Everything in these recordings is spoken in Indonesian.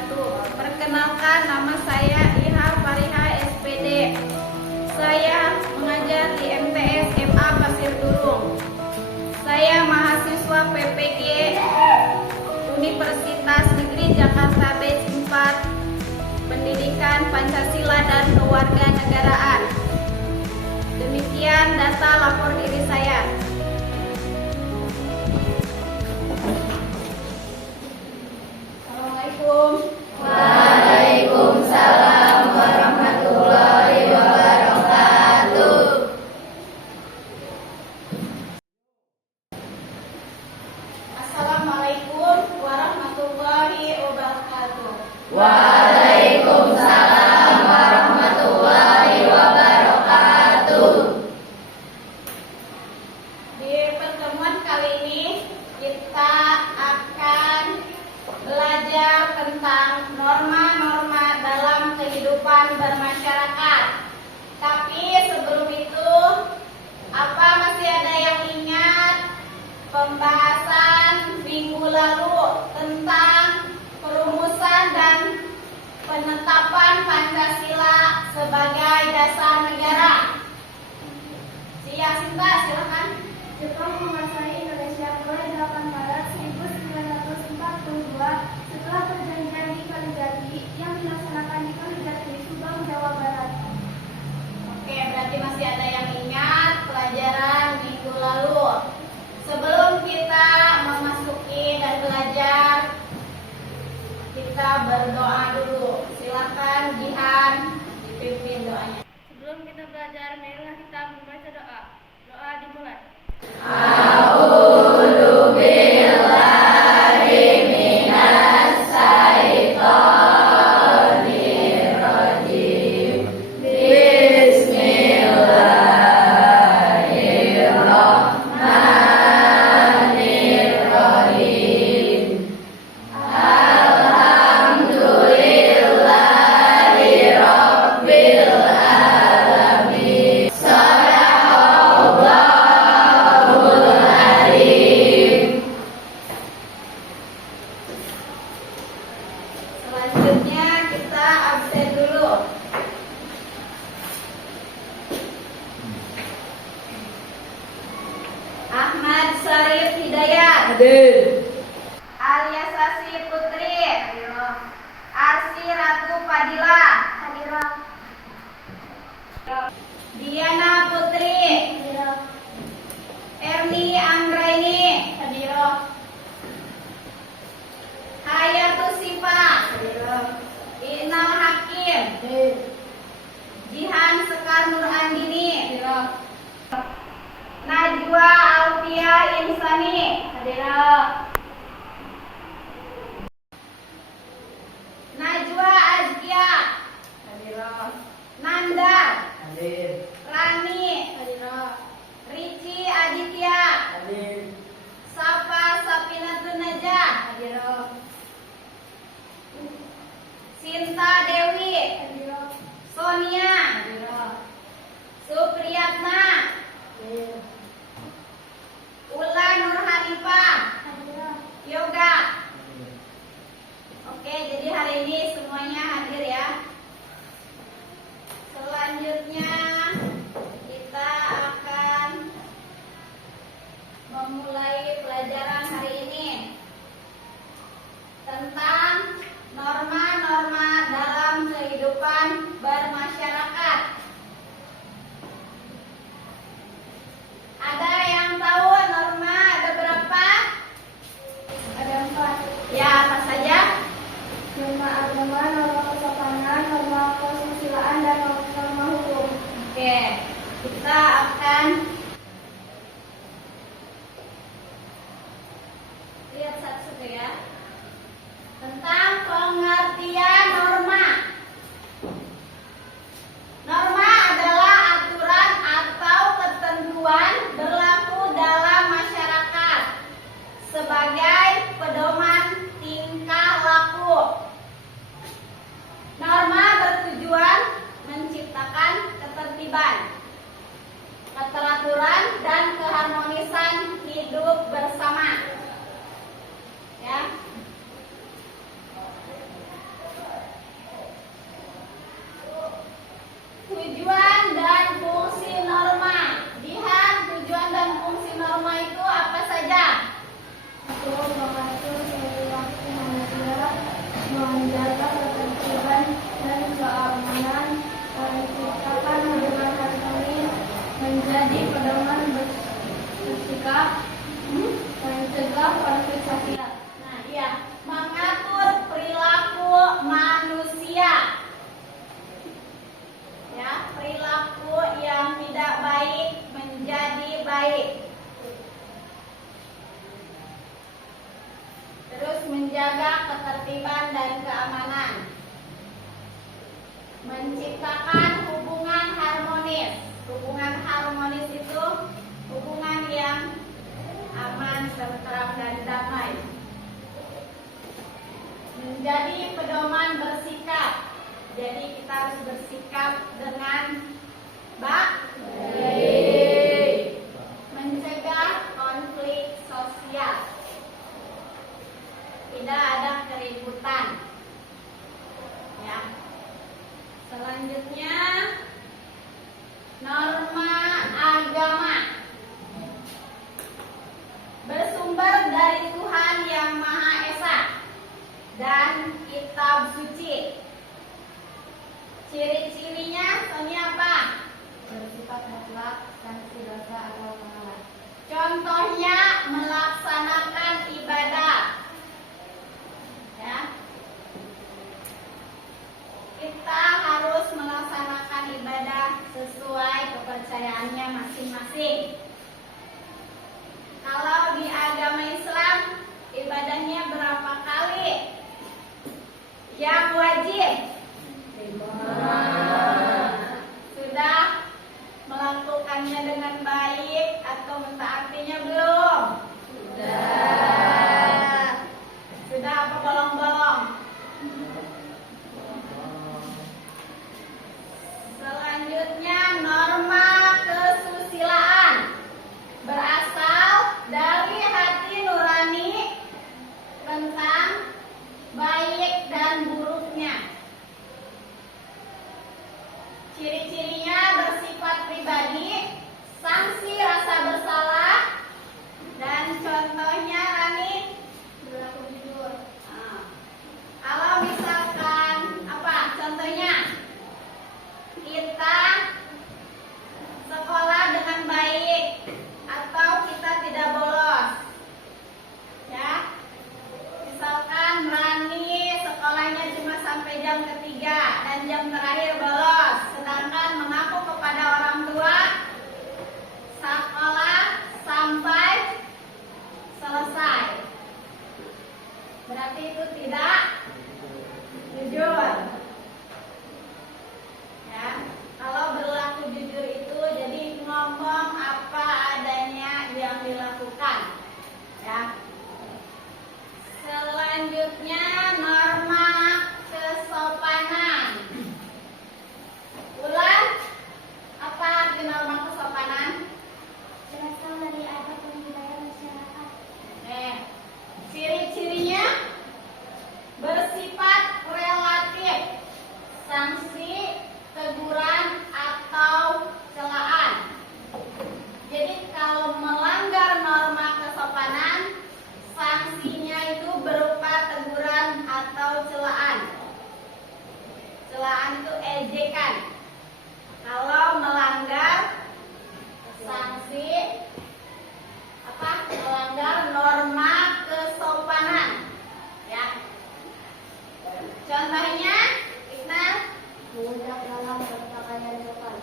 wabarakatuh. Perkenalkan, nama saya Iha Fariha SPD. Saya mengajar di MTS MA Pasir Durung. Saya mahasiswa PPG Universitas Negeri Jakarta Batch 4, Pendidikan Pancasila dan Kewarganegaraan. Demikian data lapor diri saya. Assalamualaikum. Waalaikumsalam warahmatullahi wabarakatuh. Assalamualaikum warahmatullahi wabarakatuh. Waalaikumsalam warahmatullahi wabarakatuh. Di pertemuan kali ini kita akan belajar tentang norma-norma dalam kehidupan bermasyarakat. Tapi sebelum itu, apa masih ada yang ingat pembahasan minggu lalu tentang perumusan dan penetapan Pancasila sebagai dasar negara? Si Yasinta, silakan. Jepang menguasai Indonesia mulai 8 Maret 1942 setelah perjanjian di Kalijati yang dilaksanakan di Kalijati, Subang, Jawa Barat. Oke, berarti masih ada yang ingat pelajaran minggu lalu. Sebelum kita memasuki dan belajar, kita berdoa dulu. Silakan Jihan dipimpin doanya. Sebelum kita belajar, marilah kita membaca doa. Doa dimulai. A'udzu billahi minas syaitonir rajim. Bismillahirrahmanirrahim. Alhamdulillahirabbil alamin. Shadaqallahul alim. Selanjutnya kita absen dulu. Ahmad Syarif Hidayat. Hadir. Alia Sasi Putri. Arsi Ratu Fadila. Diana Putri. Erni Anggraini. Hayatus Sifa. Inal Hakim. Jihan Sekar Nur Andini. Najwa Alfia Insani. Najwa Azkia. Nanda. Hadir. Rani. Rici Aditya. Hadir. Safa Sapinatun Najah. Sinta Dewi. Sonia. Supriyatna. Ula Nur Hanifah. Yoga. Oke, jadi hari ini semuanya hadir ya. Selanjutnya kita akan memulai pelajaran hari ini tentang norma-norma dalam kehidupan bermasyarakat. Ada yang tahu norma ada berapa? Ada 4. Ya, apa saja? Norma agama, norma kesopanan, norma kesusilaan, dan norma hukum. Oke, kita akan lihat satu-satu ya. Tentang pengertian norma. Norma adalah aturan atau ketentuan berlaku dalam masyarakat sebagai pedoman tingkah laku. Norma bertujuan menciptakan ketertiban, keteraturan, dan keharmonisan hidup bersama. Ya. menjadi pedoman bersikap mencegah konflik sosial. Nah, iya, mengatur perilaku manusia. Ya, perilaku yang tidak baik menjadi baik. Terus menjaga ketertiban dan keamanan. Menciptakan hubungan harmonis. Hubungan harmonis itu hubungan yang aman, tentram, dan damai. Menjadi pedoman bersikap. Jadi kita harus bersikap dengan baik. Mencegah konflik sosial. Tidak ada keributan. Ya. Selanjutnya norma agama. Bersumber dari Tuhan Yang Maha Esa dan kitab suci. Ciri-cirinya semuanya apa? Bersifat mutlak, sanksi dosa atau pengawas. Contohnya melaksanakan ibadah. Ya. Kita harus melaksanakan ibadah sesuai kepercayaannya masing-masing. Kalau di agama Islam ibadahnya berapa kali? Yang wajib 5. Sudah melakukannya dengan baik atau mentaatinya belum? Sudah. Sudah apa bolong-bolong? Selanjutnya norma kesusilaan. Berasal dari hati nurani tentang baik dan buruknya. Ciri-cirinya bersifat pribadi, sanksi rasa bersalah, dan contohnya Rani Berlaku jujur. Nah, kalau misalkan apa contohnya kita sekolah dengan baik atau kita tidak bolos, ya. Misalkan Rani sekolahnya cuma sampai jam ketiga dan jam terakhir bolos, sedangkan mengaku kepada orang tua sekolah sampai selesai. Berarti itu tidak jujur. Ya, kalau berlaku jujur itu jadi ngomong apa adanya yang dilakukan. Ya. Selanjutnya norma kesopanan. Ulan, apa arti norma kesopanan? Berasal dari adat dan budaya masyarakat. Ciri-cirinya bersifat relatif, sanksi, teguran, atau celaan. Jadi kalau melanggar norma kesopanan, sanksinya itu berupa teguran atau celaan. Celaan itu ejekan. Kalau melanggar sanksi apa? Melanggar norma kesopanan. Ya. Contohnya, Iqnal, Mengucap dalam berpakaian sopan.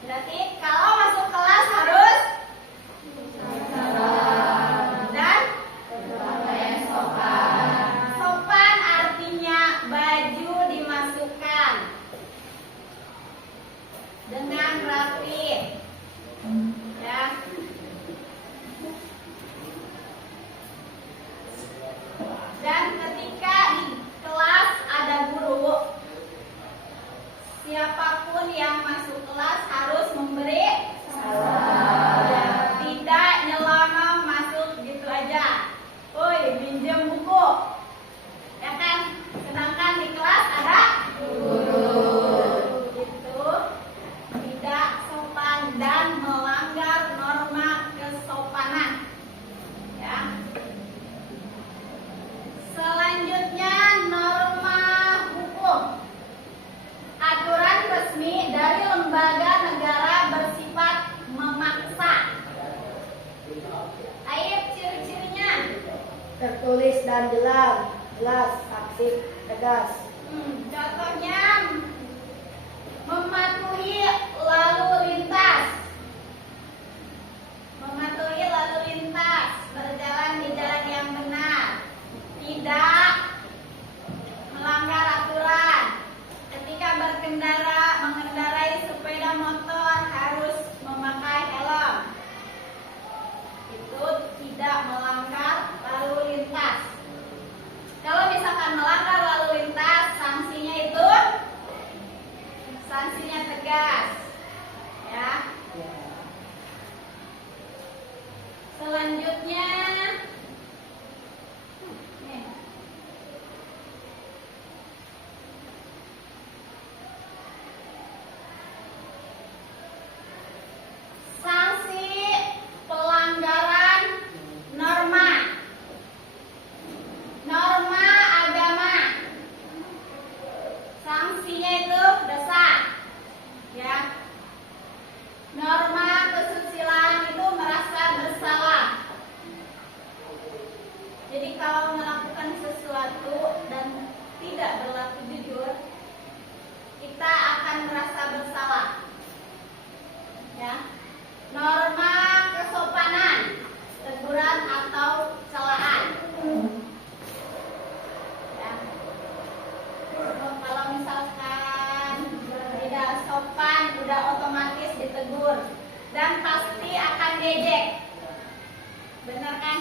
Berarti kalau masuk kelas harus dan Berpakaian sopan. sopan artinya baju dimasukkan. tertulis dan jelas, aktif, tegas. Contohnya mematuhi lalu lintas. Mematuhi lalu lintas, berjalan di jalan yang benar, tidak melanggar aturan. Ketika mengendarai sepeda motor harus memakai helm. Itu tidak melanggar lalu lintas. Kalau misalkan melanggar lalu lintas, sanksinya tegas. Ya. Selanjutnya nih. Sanksi pelanggaran norma agama. Sanksinya itu dosa. Ya. Norma kesusilaan itu merasa bersalah. Jadi kalau melakukan sesuatu dan tidak berlaku jujur, kita akan merasa bersalah. Ya. Norma kesopanan, teguran atau celaan. Ya. Kalau misalkan tidak sopan, udah otomatis ditegur dan pasti akan diejek. Benar kan?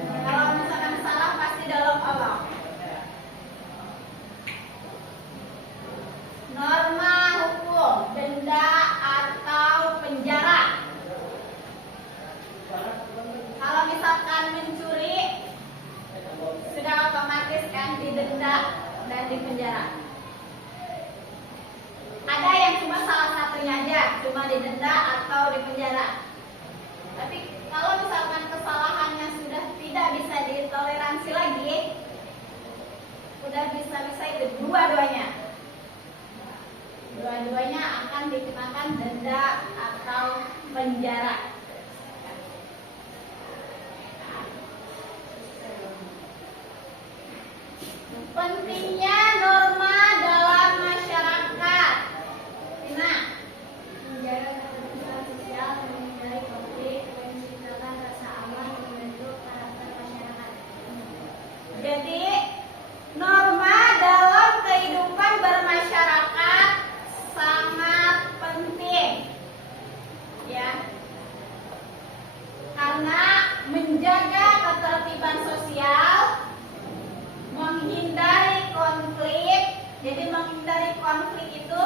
Kalau misalkan salah pasti diolok-olok. Norma hukum, denda atau penjara. Kalau misalkan mencuri, sudah otomatis kan didenda dan dipenjara. Ada yang cuma salah satunya aja, cuma didenda atau dipenjara. Tapi kalau misalkan kesalahannya sudah tidak bisa ditoleransi lagi, udah bisa-bisa itu dua-duanya akan dikenakan denda atau penjara. Pentingnya norma dalam masyarakat. Tina, Menjaga ketertiban sosial, menghindari konflik, menciptakan rasa aman, membentuk karakter masyarakat. jadi norma dalam kehidupan bermasyarakat sangat penting, ya, karena menjaga ketertiban sosial, menghindari konflik. Jadi menghindari konflik itu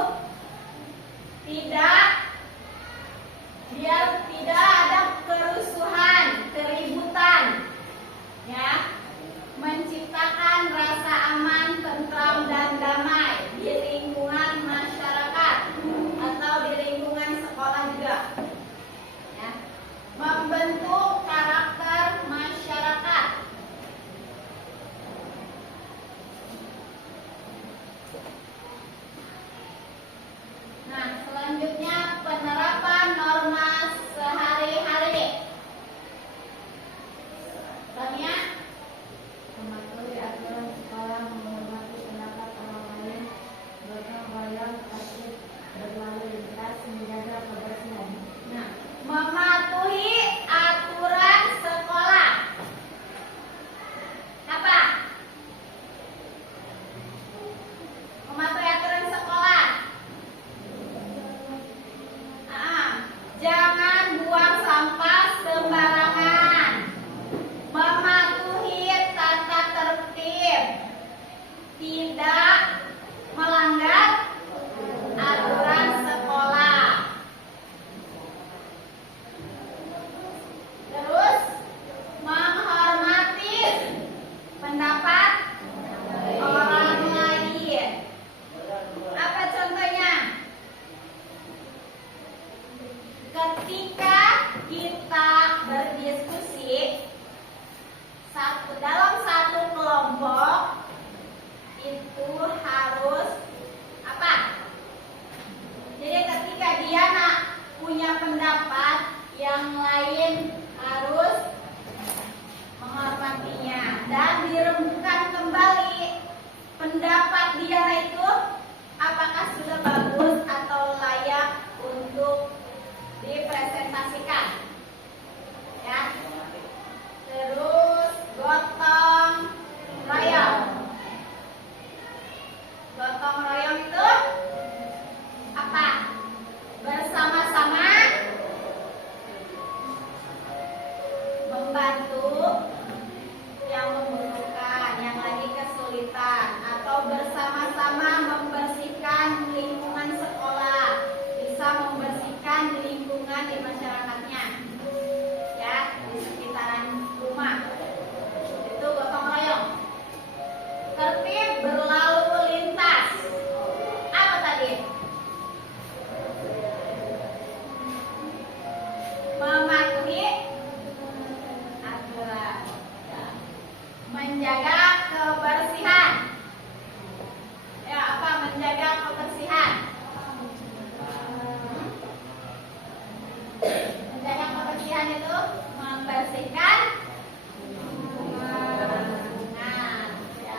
biar tidak ada kerusuhan, keributan, ya, menciptakan rasa aman, tentram dan damai di lingkungan masyarakat atau di lingkungan sekolah juga, ya, membentuk karakter masyarakat. Nah, selanjutnya penerapan norma sehari-hari. Tania, Mematuhi aturan sekolah, menghormati pendapat orang lain, gotong royong, tertib, berlalu lintas, menjaga kebersihan. nah, mematuhi aturan sekolah. Apa? Mematuhi aturan sekolah. Jangan buang sampah sembarangan. Mematuhi tata tertib. Tidak melanggar aturan sekolah. Terus menghormati pendapat orang lain. Apa contohnya? Ketika kita berdiskusi dalam satu kelompok, itu harus apa? Jadi ketika dia punya pendapat, yang lain harus menghormatinya. dan dirembukan kembali, pendapat Diana itu apakah sudah bagus atau layak untuk dipresentasikan? Ya. Terus gotong royong. Gotong royong itu apa? Bersama-sama membantu yang membutuhkan, yang lagi kesulitan, atau bersama-sama membersihkan lingkungan sekolah, bisa membersihkan di lingkungan di masyarakatnya, ya, di sekitaran rumah. Itu gotong royong. Tertib berlalu lintas. Apa tadi? Mematuhi aturan. Ya. Menjaga kebersihan. Ya, apa menjaga kebersihan? Menjaga kebersihan itu membersihkan lingkungan. Ya.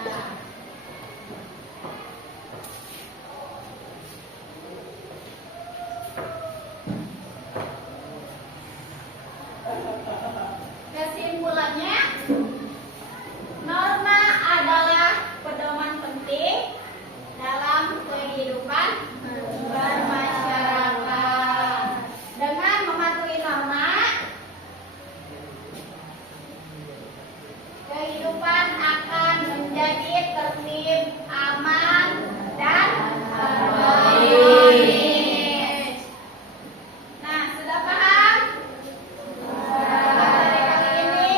Kesimpulannya, norma adalah pedoman penting dalam kehidupan bermasyarakat. Dengan mematuhi norma, kehidupan akan menjadi tertib, aman, dan harmonis. Nah, sudah paham? Materi kali ini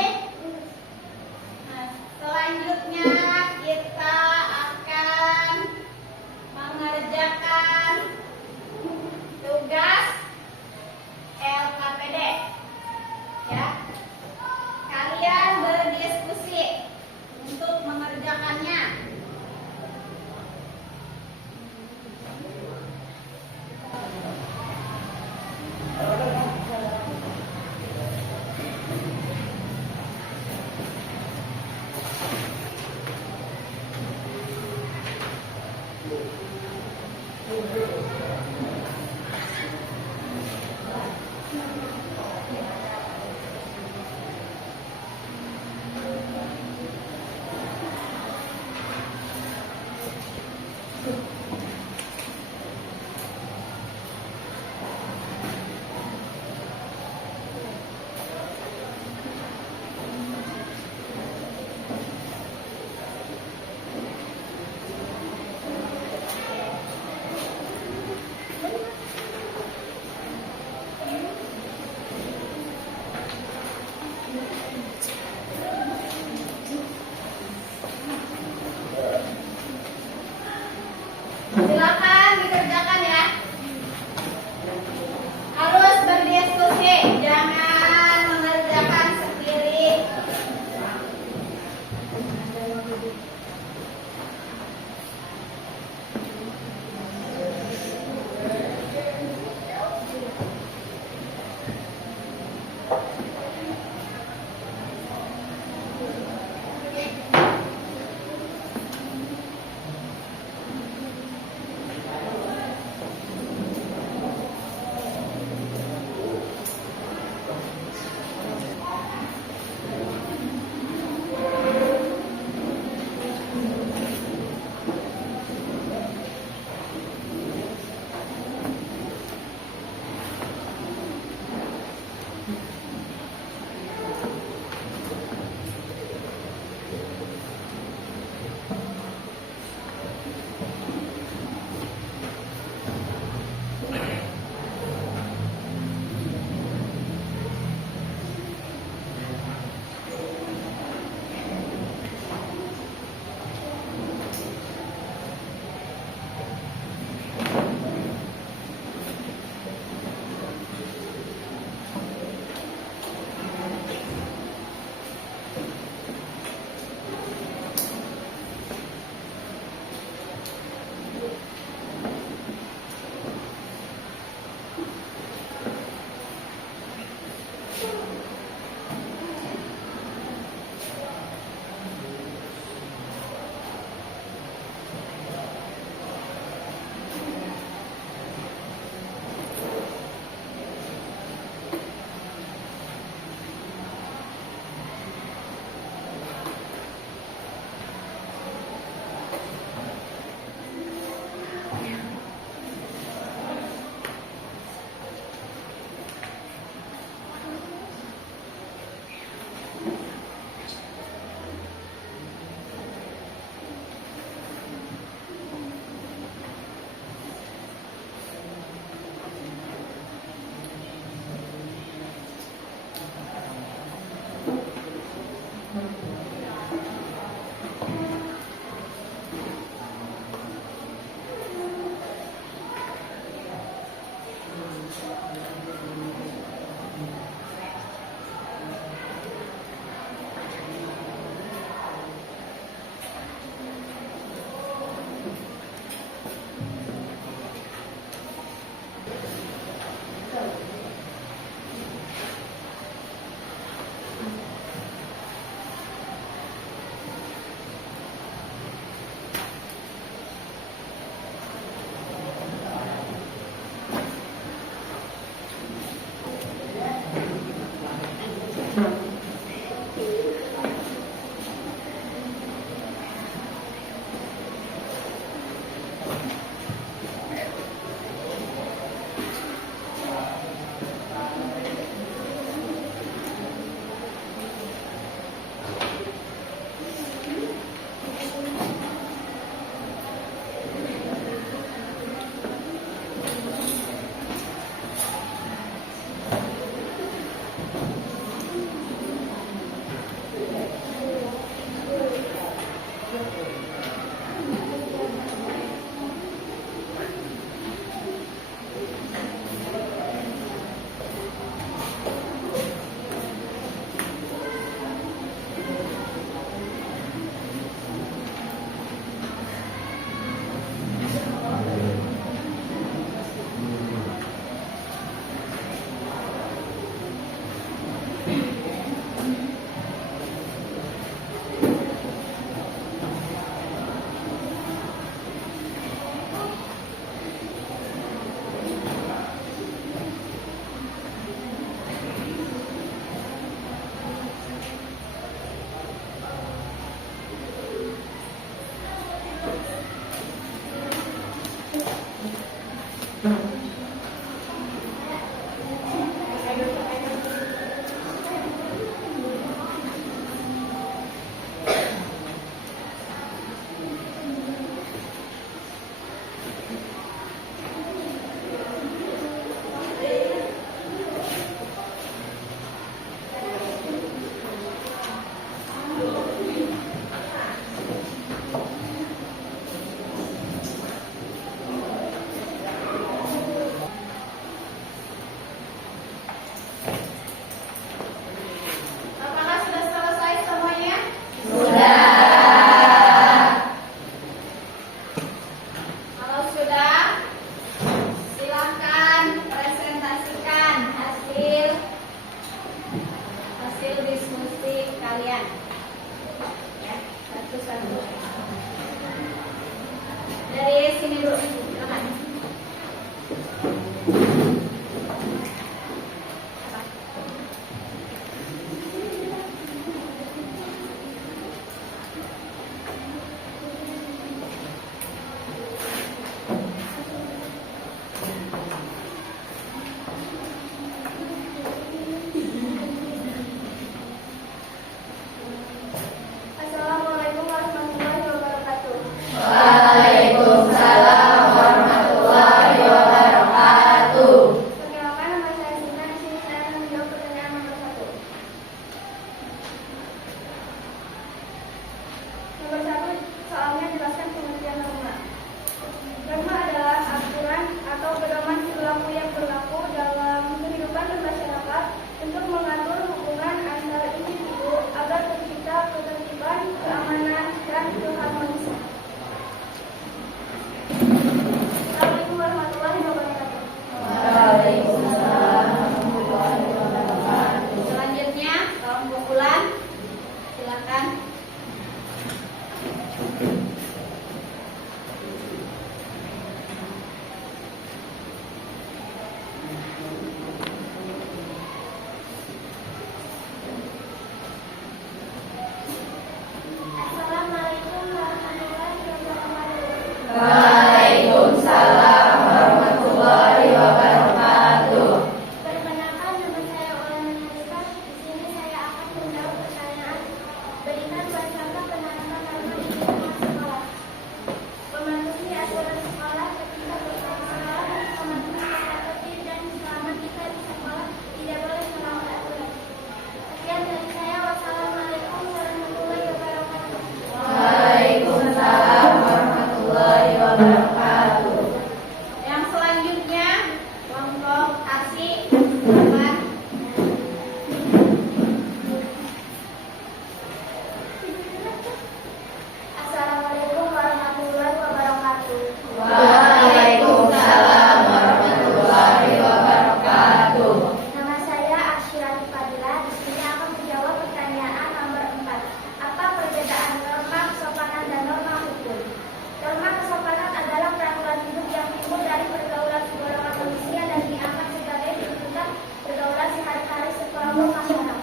bermasyarakat.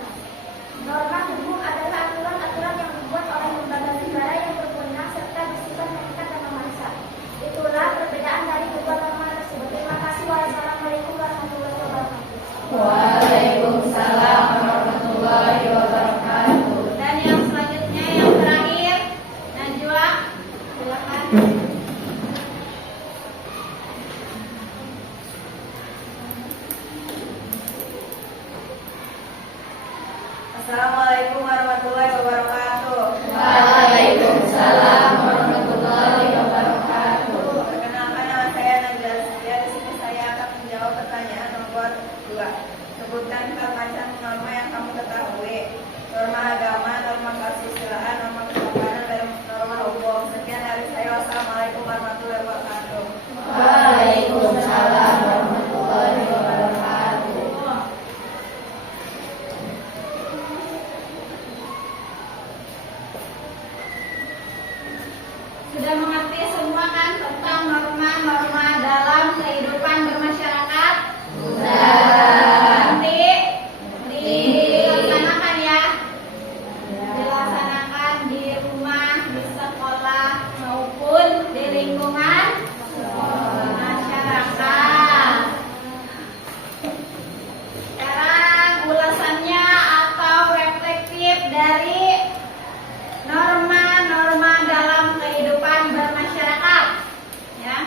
Norma hukum adalah aturan-aturan yang dibuat oleh lembaga negara yang berwenang serta bersifat mengikat dan memaksa. Itulah perbedaan dari kedua norma tersebut. Terima kasih. Wassalamualaikum warahmatullahi wabarakatuh. Waalaikumsalam warahmatullahi wabarakatuh. Dan yang selanjutnya yang terakhir, Najwa, silakan. Assalamualaikum warahmatullahi wabarakatuh. Waalaikumsalam warahmatullahi wabarakatuh. Perkenalkan, nama saya Najwa. Di sini saya akan menjawab pertanyaan nomor 2. Sebutkan 4 macam norma yang kamu ketahui. Norma agama, norma kesusilaan, norma kesopanan, dan norma hukum. Sekian dari saya. Wassalamualaikum warahmatullahi wabarakatuh. Waalaikumsalam warahmatullahi wabarakatuh. Sudah mengerti semua kan tentang norma-norma dalam kehidupan bermasyarakat? Nanti dilaksanakan ya. Dilaksanakan di rumah, di sekolah, maupun di lingkungan masyarakat. Sekarang ulasannya atau reflektif dari norma-norma dalam kehidupan bermasyarakat, ya.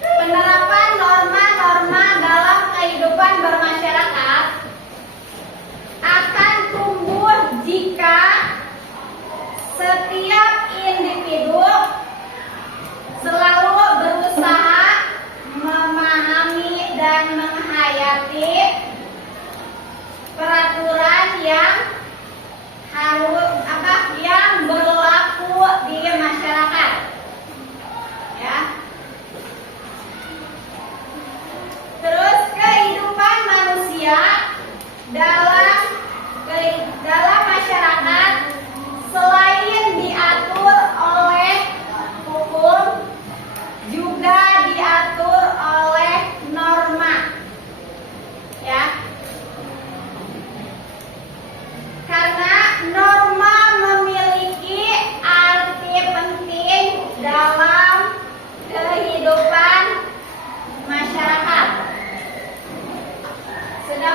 Penerapan norma-norma dalam kehidupan bermasyarakat akan tumbuh jika setiap individu selalu berusaha memahami dan menghayati peraturan yang yang berlaku di masyarakat, ya. Terus kehidupan manusia dalam masyarakat selain diatur oleh hukum juga diatur oleh norma, ya. Karena norma memiliki arti penting dalam kehidupan masyarakat. Sudah